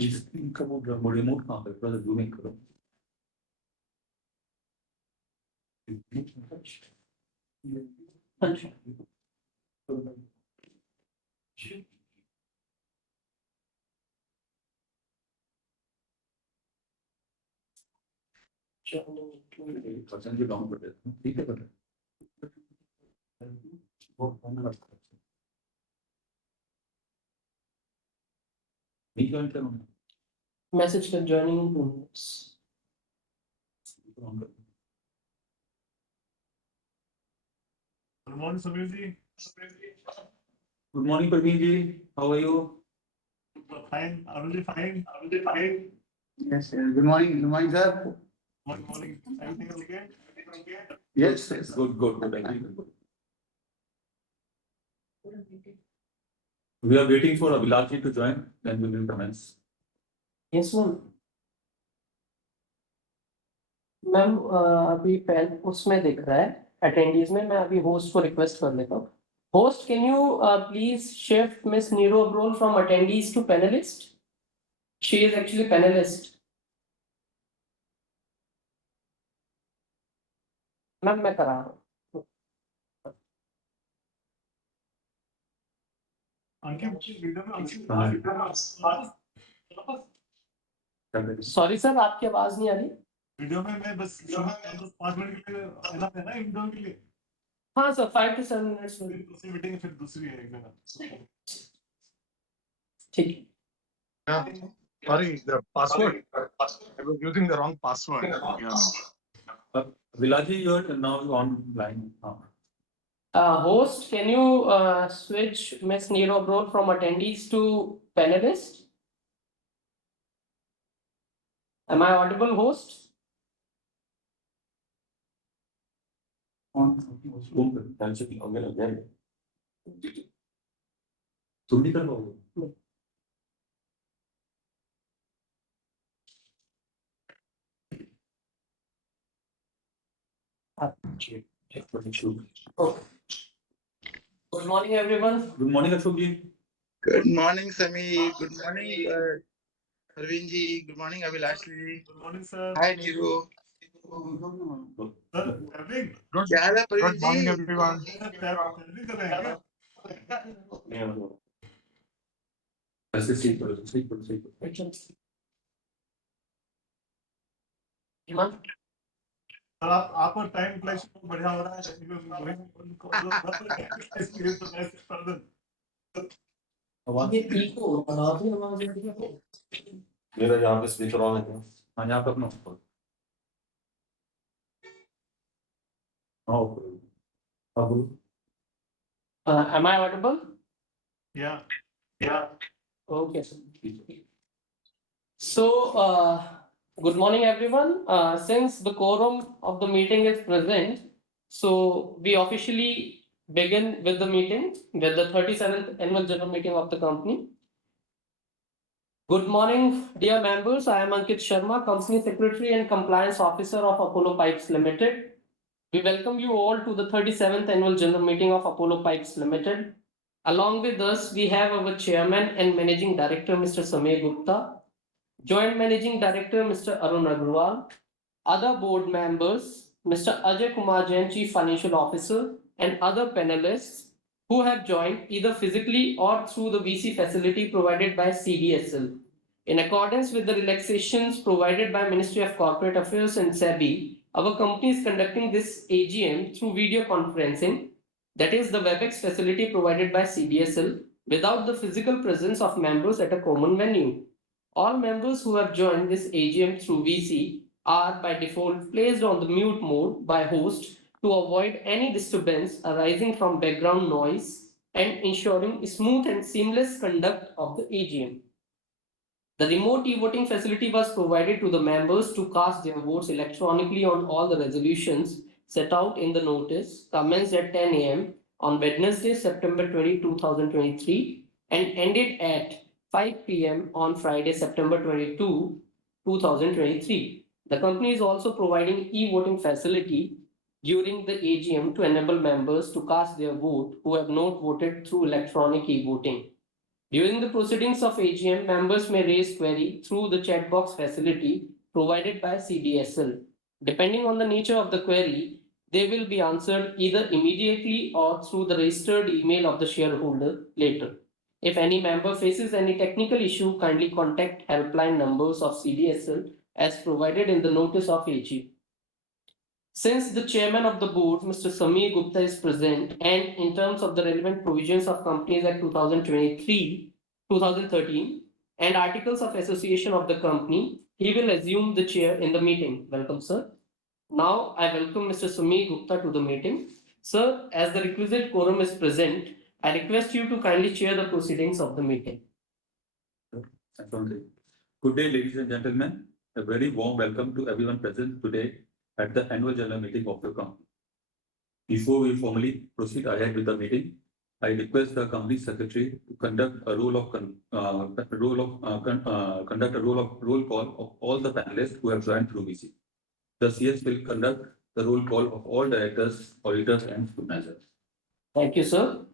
इनका वो रिमोट कहाँ पे थोड़ा जूमिंग करो अच्छा चलो पर्सन भी डाउन कर देता हूँ ठीक है बता नहीं ज्वाइन करो मैसेज कर joining Good morning, Samir ji. Good morning, Praveen ji. How are you? Fine. Arun ji, fine. Yes, good morning, sir. Morning. Everything okay? Yes, yes. Good. Very good. We are waiting for Abhilashi to join, then we will commence. Yes, ma'am. Ma'am अभी पहले उसमें दिख रहा है attendees में मैं अभी host को रिक्वेस्ट कर लेता हूँ host can you please shift miss Neeru Abrol from attendees to panelist she is actually panelist ma'am मैं करा रहा हूँ सॉरी सर आपकी आवाज नहीं आ रही वीडियो में मैं बस 5 मिनट के लिए एनफ है ना इंडोर के लिए हाँ सर 5 to 7 minutes में दूसरी मीटिंग फिर दूसरी है एक जगह ठीक Sorry, the password. I was using the wrong password. Yeah. Vilaji, you're now online. Host, can you switch Miss Nero Abroad from attendees to panelist? Am I audible, host? तुम नहीं कर पाओगे Good morning, everyone. Good morning, Ashok ji. Good morning, Sami. Good morning, Arvind ji. Good morning, Abhilash ji. Good morning, sir. Hi, Niru. Sir, traveling. क्या हाल है Good Praveen morning, जी? everyone. Traveling कर रहे हैं क्या? ऐसे सीट पर ईमान सर आप और टाइम फ्लैक्शन बढ़िया हो रहा है आवाज ये ठीक हो आवाज मेरा यहाँ पे स्पीकर ऑन है क्या हाँ यहाँ पे अपना am I audible? Yeah. Okay. So, good morning, everyone. Since the quorum of the meeting is present, so we officially begin with the meeting, with the 37th annual general meeting of the company. Good morning, dear members. I am Ankit Sharma, Company Secretary and Compliance Officer of Apollo Pipes Limited. We welcome you all to the 37th annual general meeting of Apollo Pipes Limited. Along with us, we have our Chairman and Managing Director, Mr. Samir Gupta, Joint Managing Director, Mr. Arun Agrawal, other board members, Mr. Ajay Kumar Jain, Chief Financial Officer, and other panelists who have joined either physically or through the VC facility provided by CDSL. In accordance with the relaxations provided by Ministry of Corporate Affairs and SEBI, our company is conducting this AGM through video conferencing, that is the WebEx facility provided by CDSL, without the physical presence of members at a common venue. All members who have joined this AGM through VC are by default placed on the mute mode by host to avoid any disturbance arising from background noise and ensuring smooth and seamless conduct of the AGM. The remote e-voting facility was provided to the members to cast their votes electronically on all the resolutions set out in the notice commenced at 10 a.m. on Wednesday, September 20, 2023 and ended at 5 p.m. on Friday, September 22, 2023. The company is also providing e-voting facility during the AGM to enable members to cast their vote who have not voted through electronic e-voting. During the proceedings of AGM, members may raise query through the chat box facility provided by CDSL. Depending on the nature of the query, they will be answered either immediately or through the registered email of the shareholder later. If any member faces any technical issue, kindly contact helpline numbers of CDSL as provided in the notice of AGM. Since the chairman of the board, Mr. Sameer Gupta, is present, and in terms of the relevant provisions of Companies Act 2023, 2013, and Articles of Association of the company, he will assume the chair in the meeting. Welcome, sir. Now, I welcome Mr. Sameer Gupta to the meeting. Sir, as the requisite quorum is present, I request you to kindly chair the proceedings of the meeting. Absolutely. Good day, ladies and gentlemen. A very warm welcome to everyone present today at the annual general meeting of the company. Before we formally proceed ahead with the meeting, I request the company secretary to conduct a roll call of all the panelists who have joined through VC. The CS will conduct the roll call of all directors, auditors, and supervisors. Thank you, sir.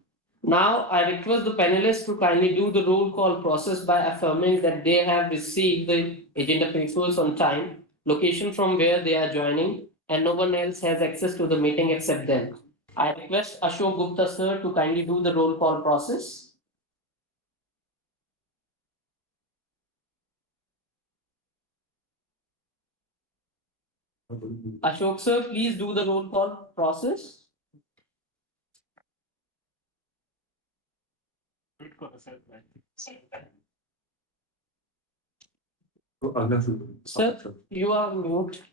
Now, I request the panelists to kindly do the roll call process by affirming that they have received the agenda papers on time, location from where they are joining, and no one else has access to the meeting except them. I request Ashok Gupta, sir, to kindly do the roll call process. Ashok, sir, please do the roll call process. Wait for a second. Sir, you are mute.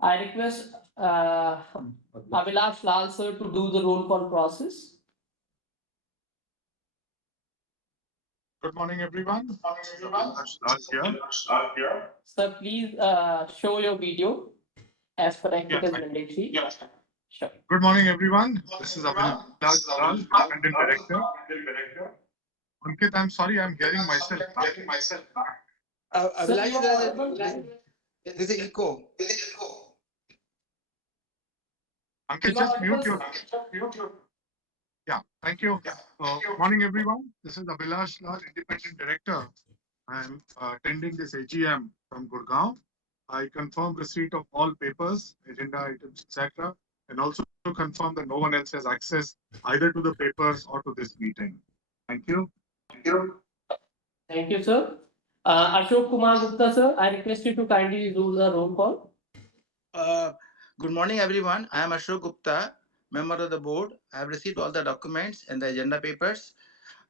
I request Abhilash Lal, sir, to do the roll call process. Good morning, everyone. Let's start here. Sir, please show your video as per Act it is mandatory. Sure. Good morning, everyone. This is Abhilash Lal, Independent Director. Ankit, I'm sorry, I'm hearing myself. Abhilash, there's an echo. Ankit, just mute your. Yeah, thank you. Good morning, everyone. This is Abhilash Lal, Independent Director. I'm attending this AGM from Gurgaon. I confirm receipt of all papers, agenda items, etc., and also confirm that no one else has access either to the papers or to this meeting. Thank you. Thank you, sir. Ashok Kumar Gupta, sir, I request you to kindly do the roll call. Good morning, everyone. I am Ashok Gupta, member of the board. I have received all the documents and the agenda papers.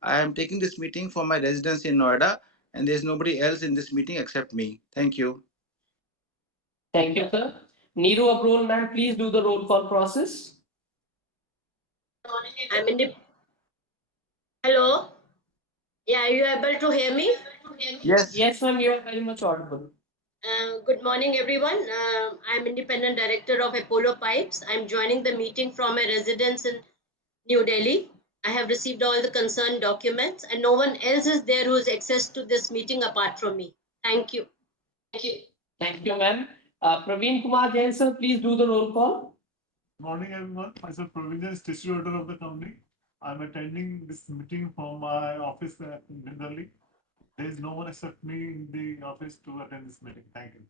I am taking this meeting from my residence in Noida, and there is nobody else in this meeting except me. Thank you. Thank you, sir. Neeru Abrol, ma'am, please do the roll call process. I'm in the. Hello? Yeah, are you able to hear me? Yes. Yes, ma'am, you are very much audible. Good morning, everyone. I'm Independent Director of Apollo Pipes. I'm joining the meeting from a residence in New Delhi. I have received all the concerned documents, and no one else is there who has access to this meeting apart from me. Thank you. Thank you, ma'am. Praveen Kumar Jain, sir, please do the roll call. Good morning, everyone. Myself, Praveen, Statutory Auditor of the company. I'm attending this meeting from my office in Delhi. There is no one except me in the office to attend this meeting. Thank you.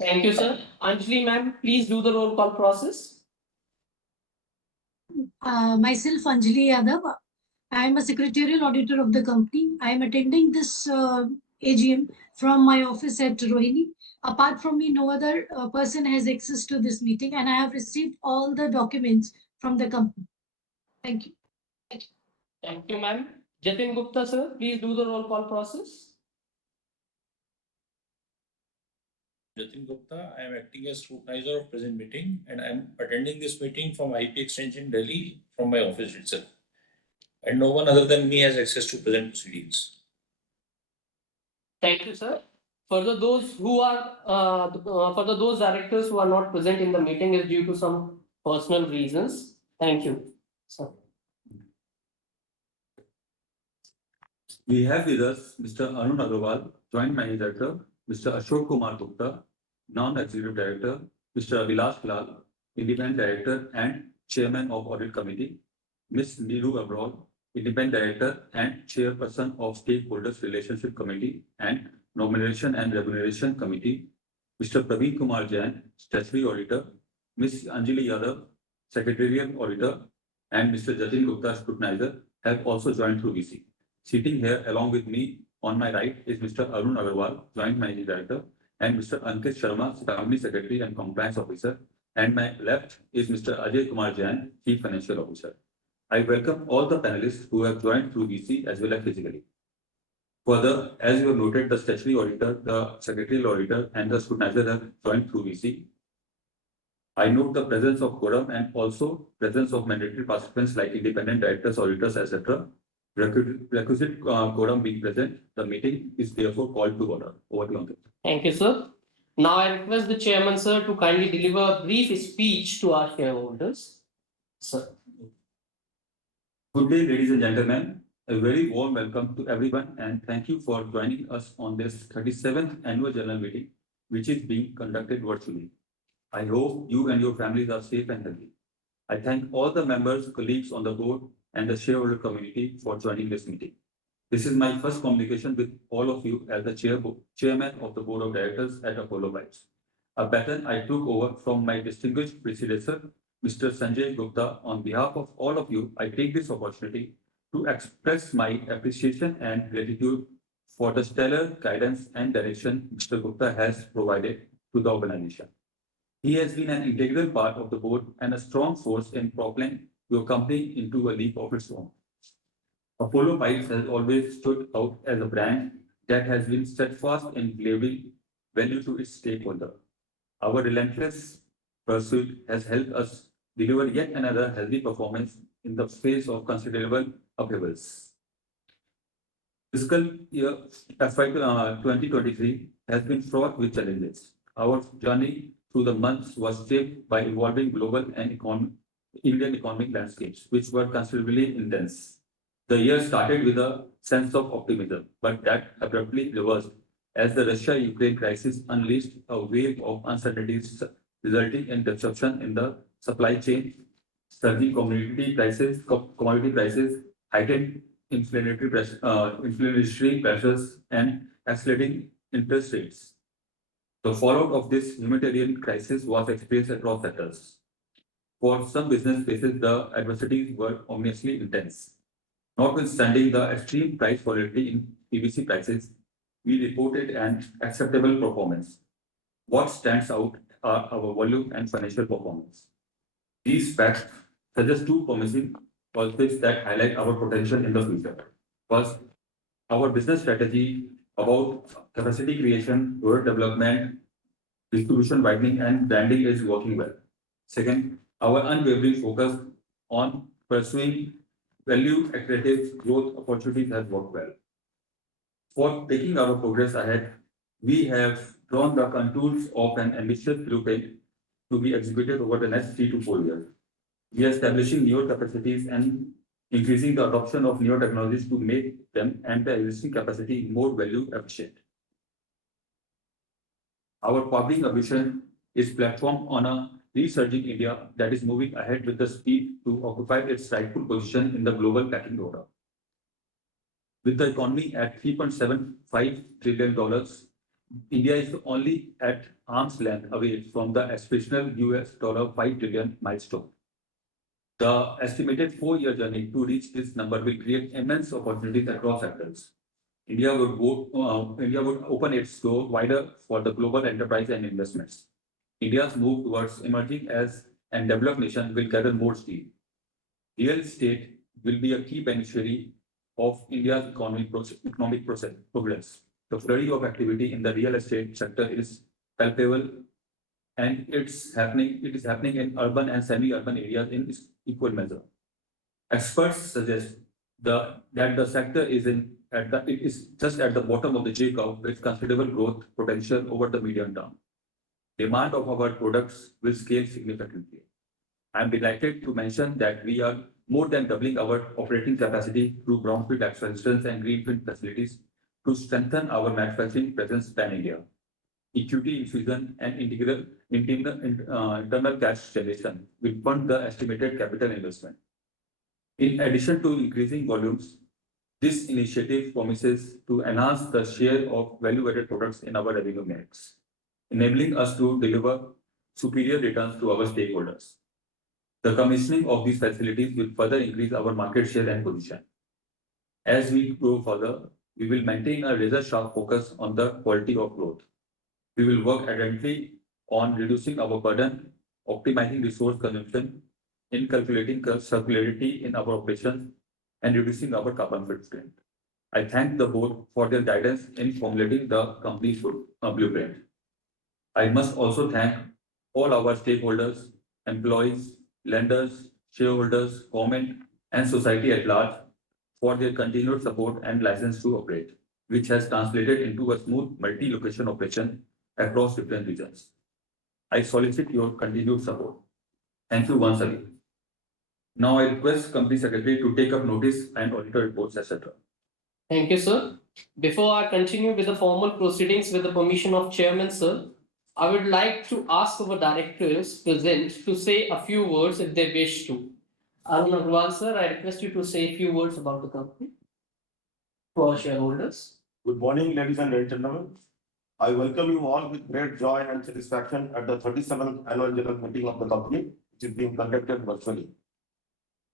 Thank you, sir. Anjali, ma'am, please do the roll call process. Myself, Anjali Yadav. I am a secretarial auditor of the company. I am attending this AGM from my office at Rohini. Apart from me, no other person has access to this meeting, and I have received all the documents from the company. Thank you. Thank you, ma'am. Jatin Gupta, sir, please do the roll call process. Jatin Gupta, I am acting as scrutinizer of present meeting and I am attending this meeting from IP Exchange in Delhi from my office itself. And no one other than me has access to present proceedings. Thank you, sir. Further, those directors who are not present in the meeting is due to some personal reasons. Thank you. Sir. We have with us Mr. Arun Agarwal, Joint Managing Director, Mr. Ashok Kumar Gupta, Non-Executive Director, Mr. Abhilash Lal, Independent Director and Chairman of Audit Committee, Ms. Neeru Abrol, Independent Director and Chairperson of Stakeholders Relationship Committee and Nomination and Remuneration Committee, Mr. Praveen Kumar Jain, Statutory Auditor, Ms. Anjali Yadav, Secretarial Auditor, and Mr. Jatin Gupta, Scrutinizer, have also joined through VC. Sitting here along with me on my right is Mr. Arun Agarwal, Joint Managing Director, and Mr. Ankit Sharma, Company Secretary and Compliance Officer, and my left is Mr. Ajay Kumar Jain, Chief Financial Officer. I welcome all the panelists who have joined through VC as well as physically. Further, as you have noted, the statutory auditor, the secretarial auditor, and the scrutinizer have joined through VC. I note the presence of quorum and also presence of mandatory participants like independent directors, auditors, etc. Requisite quorum being present, the meeting is therefore called to order. Over to you, Ankit. Thank you, sir. Now I request the chairman, sir, to kindly deliver a brief speech to our shareholders. Sir. Good day, ladies and gentlemen. A very warm welcome to everyone and thank you for joining us on this 37th annual general meeting, which is being conducted virtually. I hope you and your families are safe and healthy. I thank all the members, colleagues on the board and the shareholder community for joining this meeting. This is my first communication with all of you as the chairman of the board of directors at Apollo Pipes. A baton I took over from my distinguished predecessor, Mr. Sanjay Gupta. On behalf of all of you, I take this opportunity to express my appreciation and gratitude for the stellar guidance and direction Mr. Gupta has provided to the organization. He has been an integral part of the board and a strong force in propelling your company into a league of its own. Apollo Pipes has always stood out as a brand that has been steadfast in delivering value to its stakeholder. Our relentless pursuit has helped us deliver yet another healthy performance in the face of considerable upheavals. Fiscal year FY 2023 has been fraught with challenges. Our journey through the months was shaped by evolving global and Indian economic landscapes, which were considerably intense. The year started with a sense of optimism, but that abruptly reversed as the Russia-Ukraine crisis unleashed a wave of uncertainties, resulting in disruption in the supply chain, surging commodity prices, heightened inflationary pressures, and escalating interest rates. The fallout of this humanitarian crisis was experienced across sectors. For some business spaces, the adversities were ominously intense. Notwithstanding the extreme price volatility in PVC prices, we reported an acceptable performance. What stands out are our volume and financial performance. These facts suggest two promising positives that highlight our potential in the future. First, our business strategy about capacity creation, product development, distribution widening, and branding is working well. Second, our unwavering focus on pursuing value-accretive growth opportunities has worked well. For taking our progress ahead, we have drawn the contours of an ambitious blueprint to be executed over the next 3 to 4 years. We are establishing newer capacities and increasing the adoption of newer technologies to make them and the existing capacity more value efficient. Our powering ambition is platformed on a resurging India that is moving ahead with the speed to occupy its rightful position in the global packing order. With the economy at $3.75 trillion, India is only at arm's length away from the aspirational $5 trillion milestone. The estimated 4-year journey to reach this number will create immense opportunities across sectors. India would open its door wider for the global enterprise and investments. India's move towards emerging as a developed nation will gather more steam. Real estate will be a key beneficiary of India's economic progress. The flurry of activity in the real estate sector is palpable, and it is happening in urban and semi-urban areas in equal measure. Experts suggest that the sector is just at the bottom of the J curve with considerable growth potential over the medium term. Demand of our products will scale significantly. I am delighted to mention that we are more than doubling our operating capacity through brownfield expansions and greenfield facilities to strengthen our manufacturing presence pan-India. Equity infusion and internal cash generation will fund the estimated capital investment. In addition to increasing volumes, this initiative promises to enhance the share of value-added products in our revenue mix, enabling us to deliver superior returns to our stakeholders. The commissioning of these facilities will further increase our market share and position. As we grow further, we will maintain a razor-sharp focus on the quality of growth. We will work urgently on reducing our burden, optimizing resource consumption, calculating circularity in our operations, and reducing our carbon footprint. I thank the board for their guidance in formulating the company's blueprint. I must also thank all our stakeholders, employees, lenders, shareholders, government, and society at large for their continued support and license to operate, which has translated into a smooth multi-location operation across different regions. I solicit your continued support. Thank you once again. Now I request Company Secretary to take up notice and auditor reports, etc. Thank you, sir. Before I continue with the formal proceedings with the permission of Chairman, sir, I would like to ask our directors present to say a few words if they wish to. Arun Agrawal, sir, I request you to say a few words about the company to our shareholders. Good morning, ladies and gentlemen. I welcome you all with great joy and satisfaction at the 37th annual general meeting of the company, which is being conducted virtually.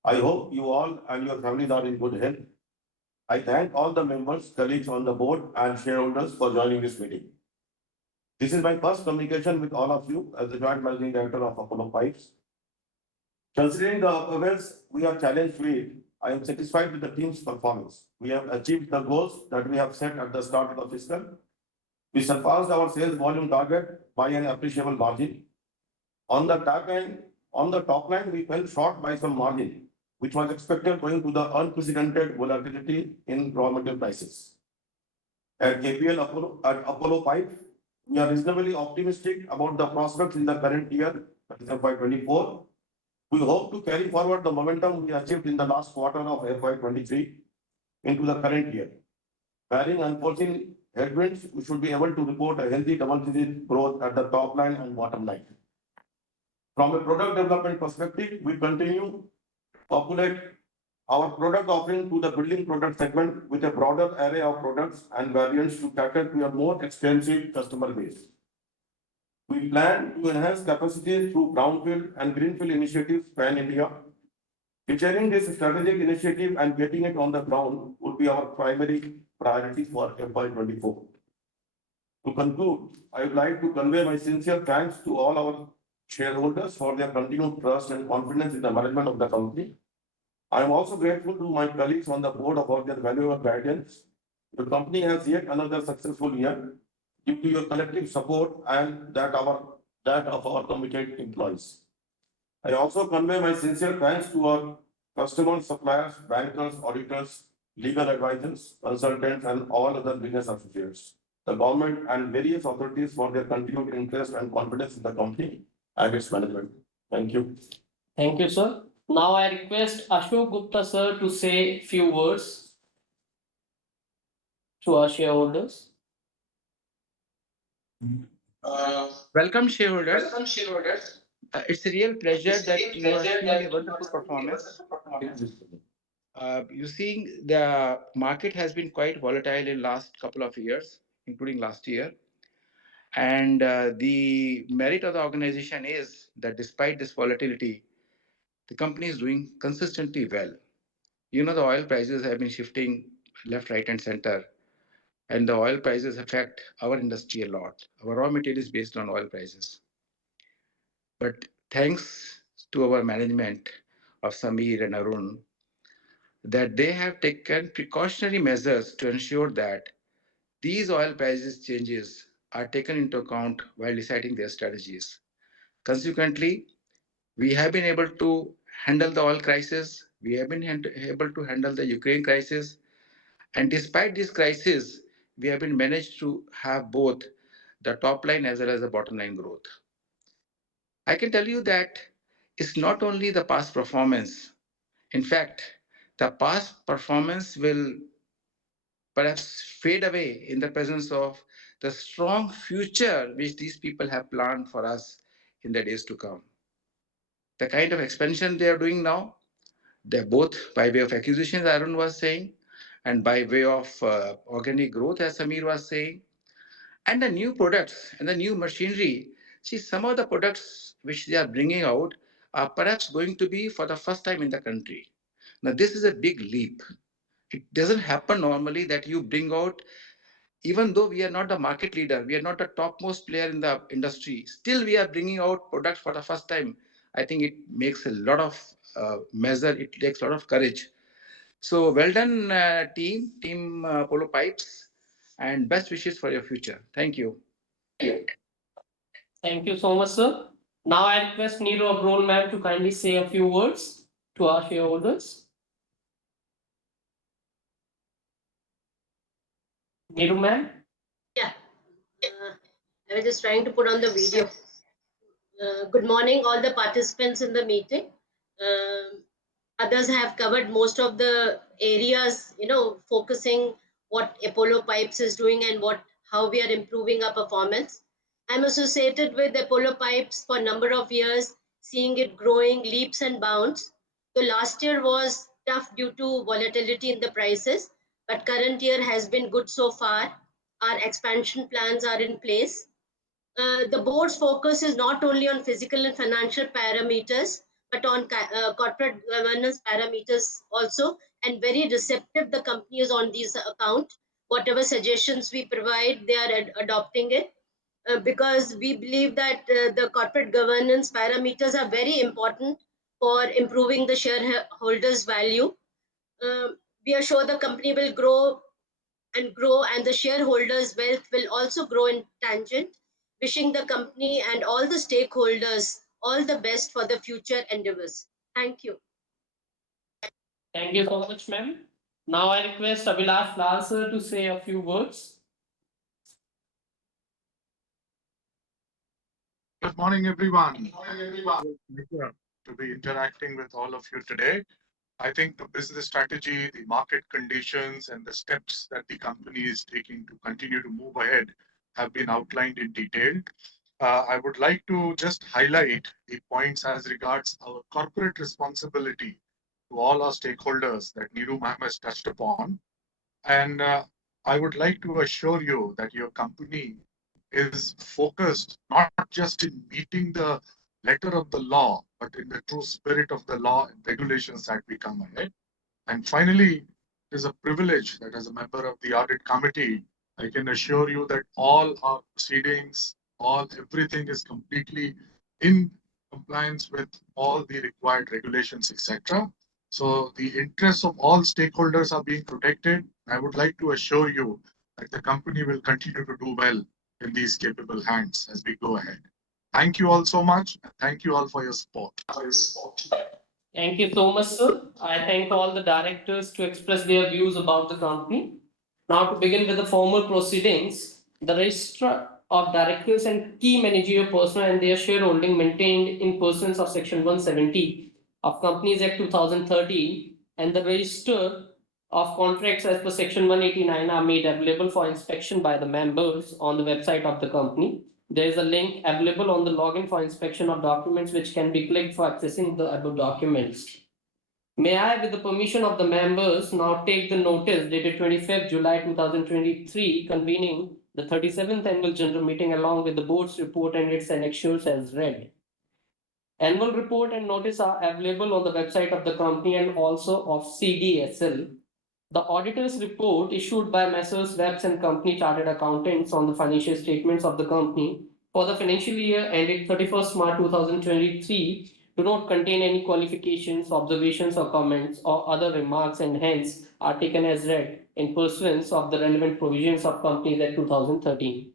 I hope you all and your families are in good health. I thank all the members, colleagues on the board and shareholders for joining this meeting. This is my first communication with all of you as the joint managing director of Apollo Pipes. Considering the events we are challenged with, I am satisfied with the team's performance. We have achieved the goals that we have set at the start of the fiscal. We surpassed our sales volume target by an appreciable margin. On the top line, we fell short by some margin, which was expected owing to the unprecedented volatility in raw material prices. At Apollo Pipe, we are reasonably optimistic about the prospects in the current year, FY24. We hope to carry forward the momentum we achieved in the last quarter of FY23 into the current year. Barring unforeseen headwinds, we should be able to report a healthy double-digit growth at the top line and bottom line. From a product development perspective, we continue to populate our product offering to the building product segment with a broader array of products and variants to cater to a more extensive customer base. We plan to enhance capacity through brownfield and greenfield initiatives pan-India. Featuring this strategic initiative and getting it on the ground would be our primary priority for FY24. To conclude, I would like to convey my sincere thanks to all our shareholders for their continued trust and confidence in the management of the company. I am also grateful to my colleagues on the board for their valuable guidance. The company has yet another successful year due to your collective support and that of our committed employees. I also convey my sincere thanks to our customers, suppliers, bankers, auditors, legal advisors, consultants, and all other business associates, the government and various authorities for their continued interest and confidence in the company and its management. Thank you. Thank you, sir. Now I request Ashok Gupta, sir, to say few words to our shareholders. Welcome, shareholders. It's a real pleasure that you are seeing a wonderful performance. You see, the market has been quite volatile in last couple of years, including last year. And the merit of the organization is that despite this volatility, the company is doing consistently well. You know, the oil prices have been shifting left, right, and center. And the oil prices affect our industry a lot. Our raw material is based on oil prices. But thanks to our management of Samir and Arun, that they have taken precautionary measures to ensure that these oil prices changes are taken into account while deciding their strategies. Consequently, we have been able to handle the oil crisis. We have been able to handle the Ukraine crisis. And despite this crisis, we have been managed to have both the top line as well as the bottom line growth. I can tell you that it's not only the past performance. In fact, the past performance will perhaps fade away in the presence of the strong future which these people have planned for us in the days to come. The kind of expansion they are doing now, They're both by way of acquisitions, Arun was saying, and by way of organic growth, as Samir was saying, and the new products and the new machinery. See, some of the products which they are bringing out are perhaps going to be for the first time in the country. Now, this is a big leap. It doesn't happen normally that you bring out, even though we are not the market leader, we are not the topmost player in the industry, still we are bringing out products for the first time. I think it makes a lot of measure, it takes a lot of courage. So well done, team Polo Pipes, and best wishes for your future. Thank you. Thank you so much, sir. Now I request Neeru Abrol ma'am to kindly say a few words to our shareholders. Neeru ma'am. Yeah. I was just trying to put on the video. Good morning, all the participants in the meeting. Others have covered most of the areas, focusing what Apollo Pipes is doing and how we are improving our performance. I'm associated with Apollo Pipes for a number of years, seeing it growing leaps and bounds. The last year was tough due to volatility in the prices, but current year has been good so far. Our expansion plans are in place. The board's focus is not only on physical and financial parameters, but on corporate governance parameters also, and very receptive the company is on these account. Whatever suggestions we provide, they are adopting it, because we believe that the corporate governance parameters are very important for improving the shareholders' value. We are sure the company will grow, and the shareholders' wealth will also grow in tangent. Wishing the company and all the stakeholders all the best for the future endeavors. Thank you. Thank you so much, ma'am. Now I request Abhilash Lal sir to say a few words. Good morning, everyone. Pleasure to be interacting with all of you today. I think the business strategy, the market conditions, and the steps that the company is taking to continue to move ahead have been outlined in detail. I would like to just highlight the points as regards our corporate responsibility to all our stakeholders that Neeru ma'am has touched upon. And I would like to assure you that your company is focused not just in meeting the letter of the law, but in the true spirit of the law and regulations that we come ahead. And finally, it is a privilege that as a member of the audit committee, I can assure you that all our proceedings, everything is completely in compliance with all the required regulations, etc. So the interests of all stakeholders are being protected. I would like to assure you that the company will continue to do well in these capable hands as we go ahead. Thank you all so much, and thank you all for your support. Thank you so much, sir. I thank all the directors to express their views about the company. Now to begin with the formal proceedings, the register of directors and key managerial personnel and their shareholding maintained in persons of Section 170 of Companies Act 2013 and the register of contracts as per Section 189 are made available for inspection by the members on the website of the company. There is a link available on the login for inspection of documents which can be clicked for accessing the above documents. May I, with the permission of the members, now take the notice dated 25th July 2023 convening the 37th annual general meeting along with the board's report and its annexures as read. Annual report and notice are available on the website of the company and also of CDSL. The auditor's report issued by Messrs. Webs and Company Chartered Accountants on the financial statements of the company for the financial year ended 31st March 2023 do not contain any qualifications, observations, or comments or other remarks and hence are taken as read in pursuance of the relevant provisions of Companies Act 2013.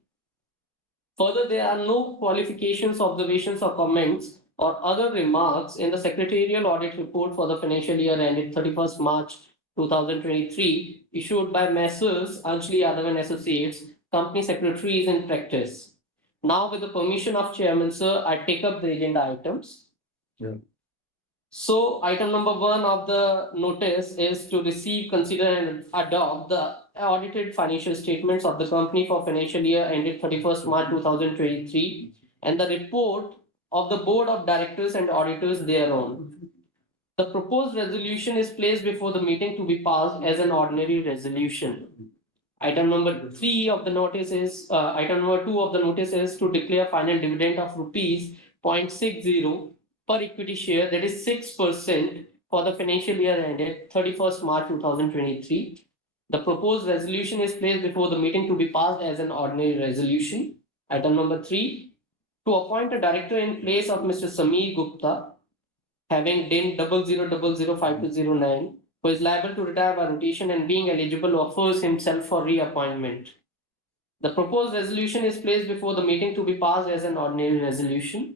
Further, there are no qualifications, observations, or comments or other remarks in the secretarial audit report for the financial year ended 31st March 2023 issued by Messrs. Anjali Yadav and Associates, company secretaries in practice. Now, with the permission of Chairman, sir, I take up the agenda items. Yeah. So, item number 1 of the notice is to receive, consider, and adopt the audited financial statements of the company for financial year ended 31st March 2023 and the report of the board of directors and auditors thereon. The proposed resolution is placed before the meeting to be passed as an ordinary resolution. Item number 3 of the notice is, item number 2 of the notice is to declare final dividend of rupees 0.60 per equity share, that is 6% for the financial year ended 31st March 2023. The proposed resolution is placed before the meeting to be passed as an ordinary resolution. Item number 3, to appoint a director in place of Mr. Sameer Gupta, having DIN 00005209, who is liable to retire by rotation and being eligible offers himself for reappointment. The proposed resolution is placed before the meeting to be passed as an ordinary resolution.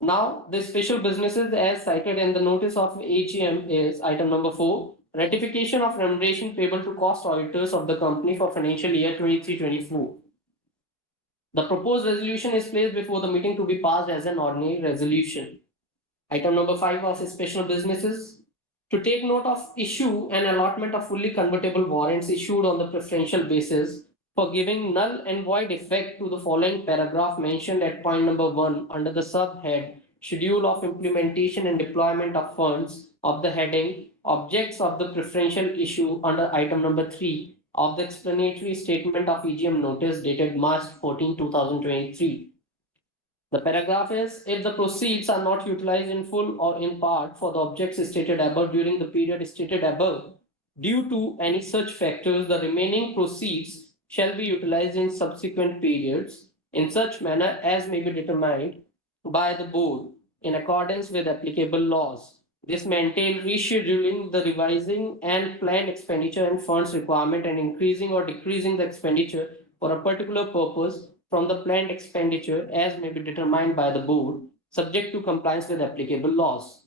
Now, the special businesses as cited in the notice of AGM is item number 4, ratification of remuneration payable to cost auditors of the company for financial year 23-24. The proposed resolution is placed before the meeting to be passed as an ordinary resolution. Item number 5 of special businesses, to take note of issue and allotment of fully convertible warrants issued on the preferential basis for giving null and void effect to the following paragraph mentioned at point number 1 under the subhead schedule of implementation and deployment of funds of the heading objects of the preferential issue under item number 3 of the explanatory statement of EGM notice dated March 14, 2023. The paragraph is, if the proceeds are not utilized in full or in part for the objects stated above during the period stated above, due to any such factors, the remaining proceeds shall be utilized in subsequent periods in such manner as may be determined by the board in accordance with applicable laws. This may entail rescheduling the revising and planned expenditure and funds requirement and increasing or decreasing the expenditure for a particular purpose from the planned expenditure as may be determined by the board, subject to compliance with applicable laws.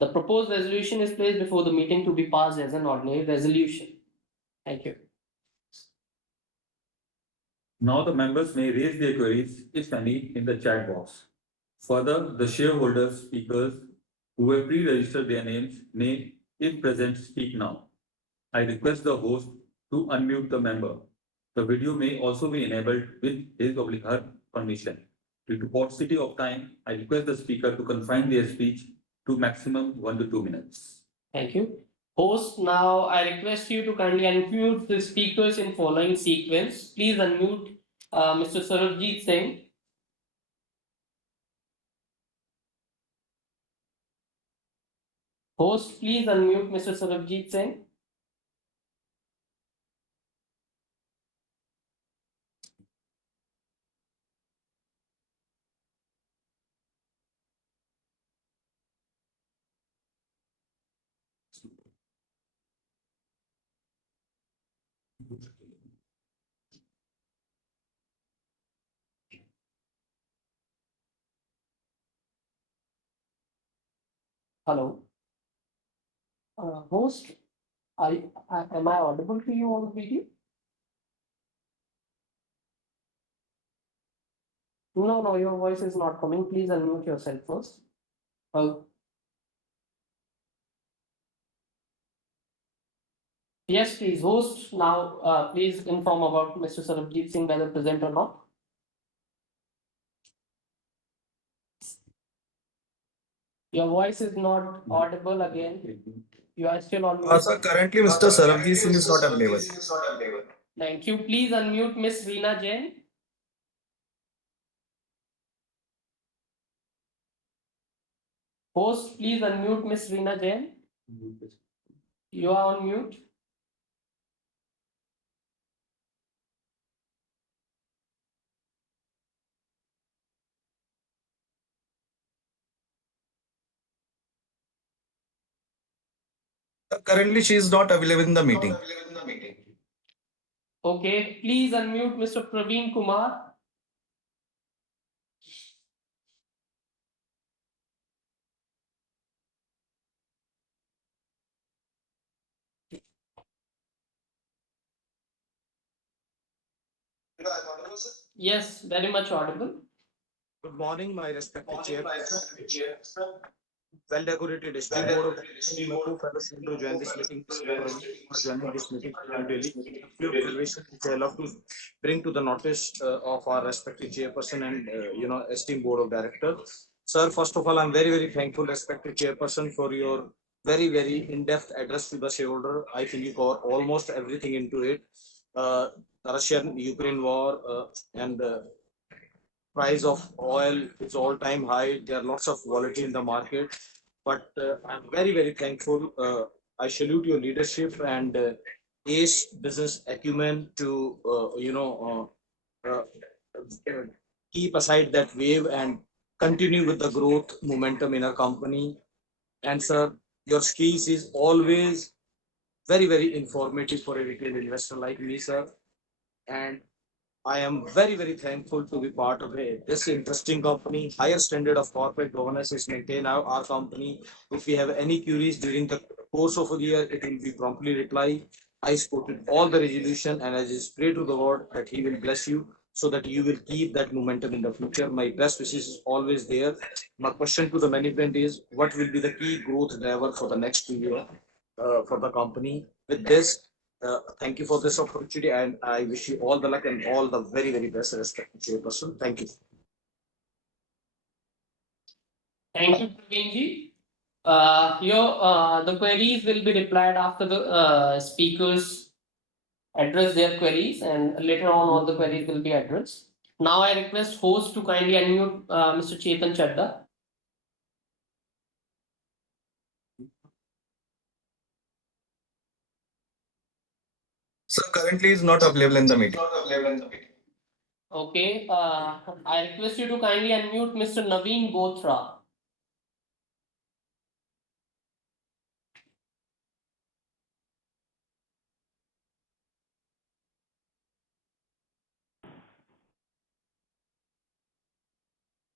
The proposed resolution is placed before the meeting to be passed as an ordinary resolution. Thank you. Now the members may raise their queries, if any, in the chat box. Further, the shareholders, speakers who have pre-registered their names may, if present, speak now. I request the host to unmute the member. The video may also be enabled with his or her permission. Due to paucity of time, I request the speaker to confine their speech to maximum 1 to 2 minutes. Thank you. Host, now I request you to kindly unmute the speakers in following sequence. Please unmute Mr. Sarabjit Singh. Host, please unmute Mr. Sarabjit Singh. Hello. Host, am I audible to you on the video? No, your voice is not coming. Please unmute yourself first. Yes, please, host. Now, please inform about Mr. Sarabjit Singh whether present or not. Your voice is not audible again. You are still on mute. Sir, currently Mr. Sarabjit Singh is not available. Thank you. Please unmute Miss Reena Jain. Host, please unmute Miss Reena Jain. You are on mute. Currently, she is not available in the meeting. Okay, please unmute Mr. Praveen Kumar. Yes, very much audible. Good morning, my respected chairperson. Well decorated esteemed board of directors, my co-fellows to join this meeting, for joining this meeting from New Delhi. A few observations which I love to bring to the notice of our respected chairperson and esteemed board of directors. Sir, first of all, I'm very, very thankful, respected chairperson, for your very, very in-depth address to the shareholder. I think you cover almost everything into it. The Russian-Ukraine war and price of oil is all-time high. There are lots of volatility in the market, but I'm very, very thankful. I salute your leadership and ace business acumen to keep aside that wave and continue with the growth momentum in our company. And sir, your skills is always very, very informative for a retail investor like me, sir. And I am very, very thankful to be part of this interesting company. Higher standard of corporate governance is maintained our company. If we have any queries during the course of the year, it will be promptly replied. I supported all the resolution and I just pray to the Lord that He will bless you so that you will keep that momentum in the future. My best wishes is always there. My question to the management is, what will be the key growth driver for the next 2 years for the company? With this, thank you for this opportunity and I wish you all the luck and all the very, very best, respected chairperson. Thank you. Thank you, Praveenji. The queries will be replied after the speakers address their queries, and later on all the queries will be addressed. Now I request host to kindly unmute Mr. Chetan Chadda. Sir, currently is not available in the meeting. Okay, I request you to kindly unmute Mr. Naveen Bothra.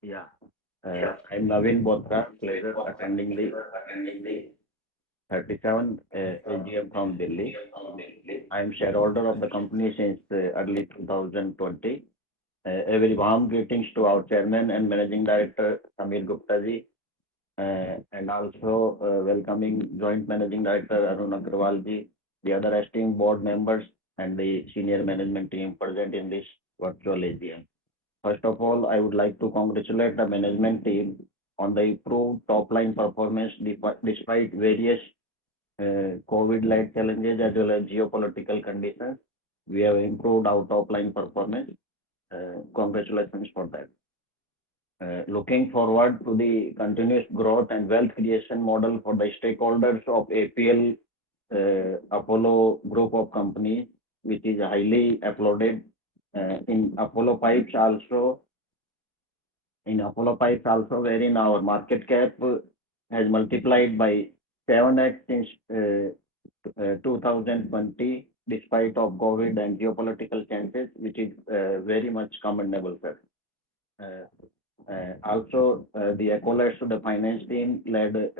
Yeah, I'm Naveen Bothra, pleasure attending the 37 AGM from Delhi. I'm shareholder of the company since early 2020. A very warm greetings to our chairman and managing director Samir Gupta ji, and also welcoming joint managing director Arun Agrawal ji, the other esteemed board members and the senior management team present in this virtual AGM. First of all, I would like to congratulate the management team on the improved top line performance despite various COVID-led challenges as well as geopolitical conditions. We have improved our top line performance. Congratulations for that. Looking forward to the continuous growth and wealth creation model for the stakeholders of APL Apollo group of companies, which is highly applauded. In Apollo Pipes also, wherein our market cap has multiplied by 7x since 2020, despite of COVID and geopolitical changes, which is very much commendable, sir. The accolades to the finance team led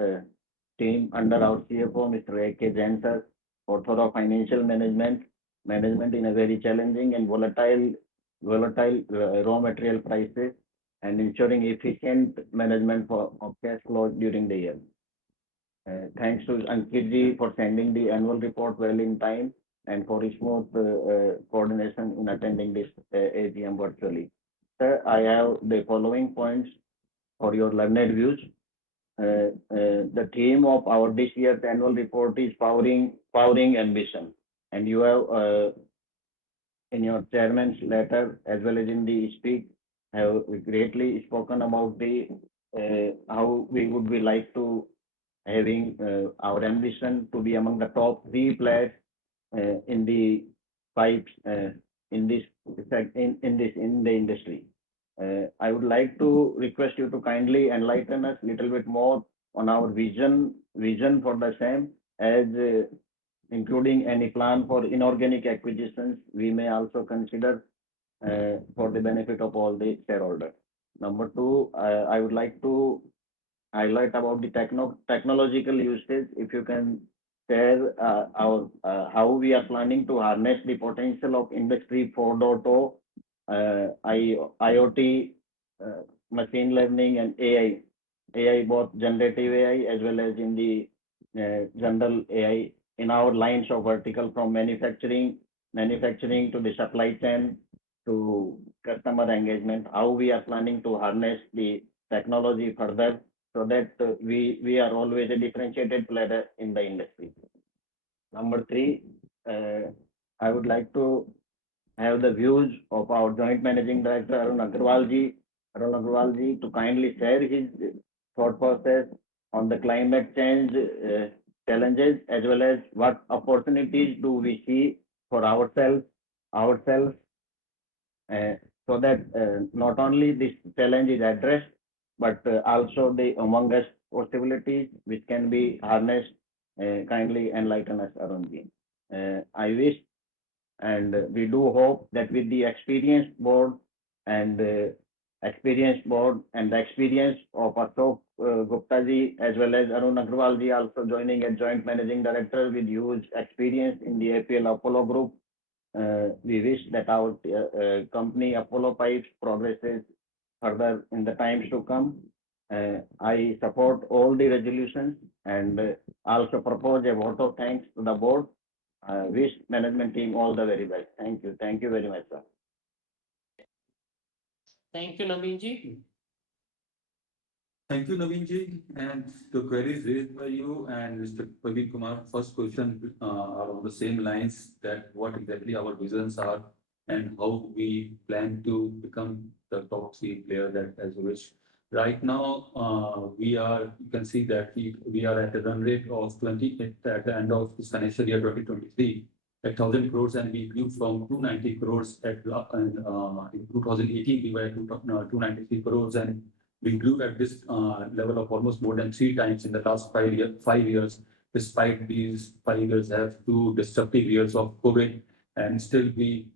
team under our CFO, Mr. A.K. Jain, sir, for thorough financial management in a very challenging and volatile raw material prices, and ensuring efficient management of cash flow during the year. Thanks to Ankit ji for sending the annual report well in time and for his smooth coordination in attending this AGM virtually. Sir, I have the following points for your learned views. The theme of our this year's annual report is powering ambition, and you have in your chairman's letter as well as in the speech have greatly spoken about the how we would be like to having our ambition to be among the top 3 players in the pipes in the industry. I would like to request you to kindly enlighten us a little bit more on our vision for the same, as including any plan for inorganic acquisitions we may also consider for the benefit of all the shareholders. Number 2, I would like to highlight about the technological usage. If you can share our how we are planning to harness the potential of Industry 4.0, IoT, machine learning and AI, both generative AI as well as in the general AI in our lines of vertical, from manufacturing to the supply chain to customer engagement. How we are planning to harness the technology further so that we are always a differentiated player in the industry. Number three, I would like to have the views of our Joint Managing Director Arun Agrawal ji to kindly share his thought process on the climate change challenges as well as what opportunities do we see for ourselves so that not only this challenge is addressed, but also the among us possibilities which can be harnessed. Kindly enlighten us, Arunji. I wish and we do hope that with the experienced board and the experience of Ashok Gupta ji as well as Arun Agrawal ji also joining as joint managing director with huge experience in the APL Apollo group. We wish that our company Apollo Pipes progresses further in the times to come. I support all the resolutions and also propose a vote of thanks to the board. Wish management team all the very best. Thank you. Thank you very much, sir. Thank you, Naveen ji. Thank you, Naveen ji. And the queries raised by you and Mr. Praveen Kumar, first question are on the same lines that what exactly our visions are and how we plan to become the top three player that as you wish. Right now, we are, you can see that we are at a run rate of 20 at the end of this financial year 2023 at 1,000 crores, and we grew from 290 crores at in 2018 we were at 293 crores, and we grew at this level of almost more than 3 times in the last 5 years. Despite these 5 years have 2 disruptive years of COVID, and still we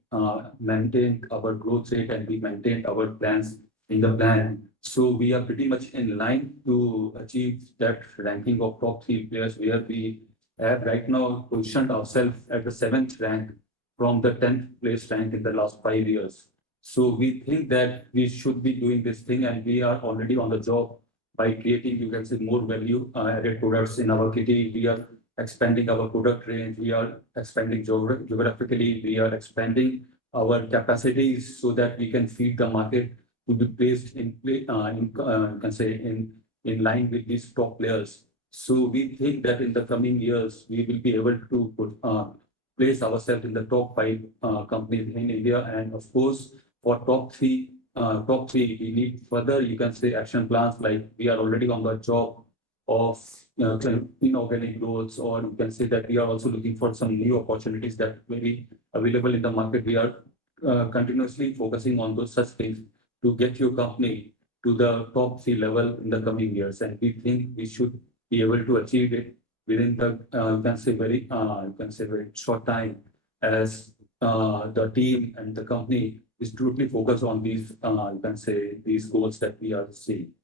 maintained our growth rate and we maintained our plans in the plan. So we are pretty much in line to achieve that ranking of top 3 players, where we have right now positioned ourselves at the 7th rank from the 10th place rank in the last 5 years. So we think that we should be doing this thing, and we are already on the job by creating, you can say, more value added products in our kitty. We are expanding our product range. We are expanding geographically. We are expanding our capacities so that we can feed the market to be placed in line with these top players. So we think that in the coming years we will be able to place ourselves in the top 5 companies in India, and of course for top three, we need further, you can say, action plans. Like we are already on the job of inorganic growth, or you can say that we are also looking for some new opportunities that may be available in the market. We are continuously focusing on those such things to get your company to the top 3 level in the coming years, and we think we should be able to achieve it within the very short time, as the team and the company is totally focused on these these goals that we are seeing.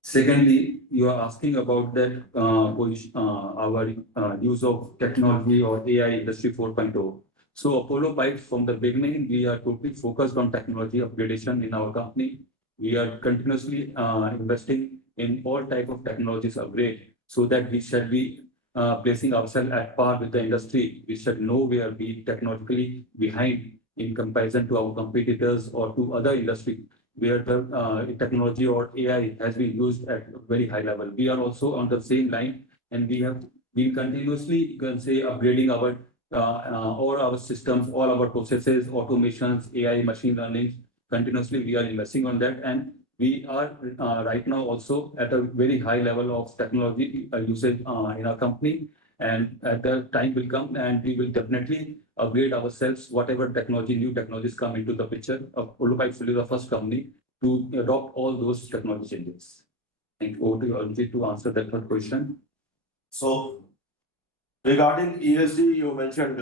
Secondly, you are asking about that our use of technology or AI Industry 4.0. So Apollo Pipes, from the beginning, we are totally focused on technology upgradation in our company. We are continuously investing in all type of technologies upgrade, so that we shall be placing ourselves at par with the industry. We should know where we technologically behind in comparison to our competitors or to other industry where the technology or AI has been used at a very high level. We are also on the same line, and we have been continuously, you can say, upgrading our all our systems, all our processes, automations, AI, machine learning. Continuously, we are investing on that, and we are right now also at a very high level of technology usage in our company. And at the time will come, and we will definitely upgrade ourselves. Whatever technology, new technologies come into the picture, Apollo Pipes will be the first company to adopt all those technology changes. Thank you. Over to you, Arjit, to answer that third question. So regarding ESG, you mentioned,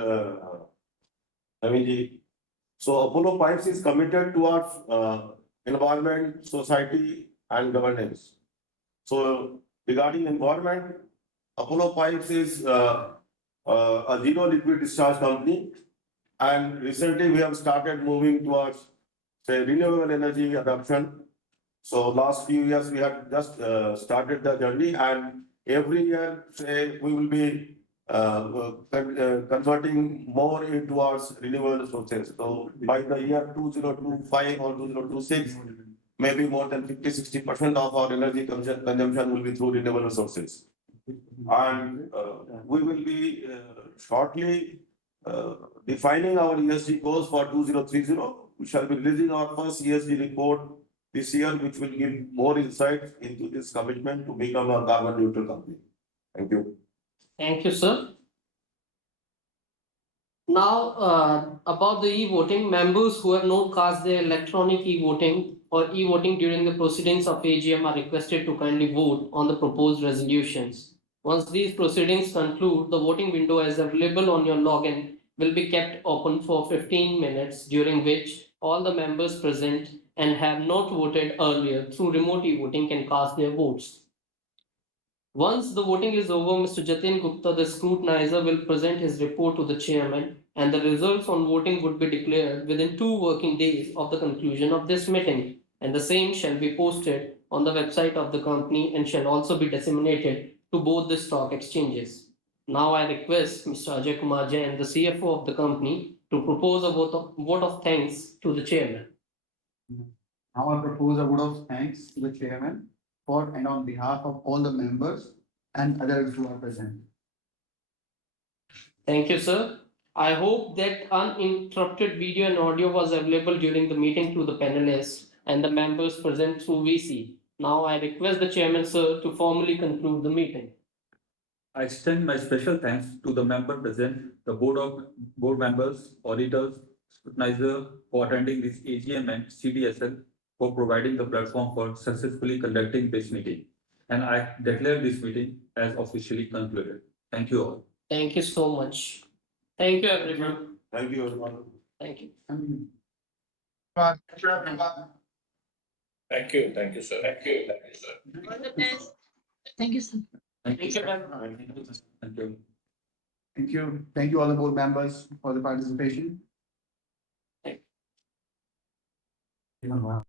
so Apollo Pipes is committed towards environment, society, and governance. So regarding environment, Apollo Pipes is a zero liquid discharge company, and recently we have started moving towards, say, renewable energy adoption. So last few years we have just started the journey, and every year, say, we will be converting more towards renewable sources. So by the year 2025 or 2026, maybe more than 50-60% of our energy consumption will be through renewable resources. And we will be shortly defining our ESG goals for 2030. We shall be releasing our first ESG report this year, which will give more insight into this commitment to become a carbon neutral company. Thank you. Thank you, sir. Now, about the e-voting, members who have not cast their electronic e-voting or e-voting during the proceedings of AGM are requested to kindly vote on the proposed resolutions. Once these proceedings conclude, the voting window as available on your login will be kept open for 15 minutes, during which all the members present and have not voted earlier through remote e-voting can cast their votes. Once the voting is over, Mr. Jatin Gupta, the scrutinizer, will present his report to the chairman, and the results on voting would be declared within 2 working days of the conclusion of this meeting, and the same shall be posted on the website of the company and shall also be disseminated to both the stock exchanges. Now I request Mr. Ajay Kumar Jain, the CFO of the company, to propose a vote of thanks to the chairman. Now I propose a vote of thanks to the chairman for and on behalf of all the members and others who are present. Thank you, sir. I hope that uninterrupted video and audio was available during the meeting to the panelists and the members present through VC. Now I request the chairman, sir, to formally conclude the meeting. I extend my special thanks to the member present, the board members, auditors, scrutinizer for attending this AGM and CDSL for providing the platform for successfully conducting this meeting. And I declare this meeting as officially concluded. Thank you all. Thank you so much. Thank you, everyone. Thank you, everyone. Thank you. Thank you, sir. Thank you, sir. All the best. Thank you, sir. Thank you. Thank you, ma'am. Thank you. Thank you. Thank you all the board members for the participation. Thank you.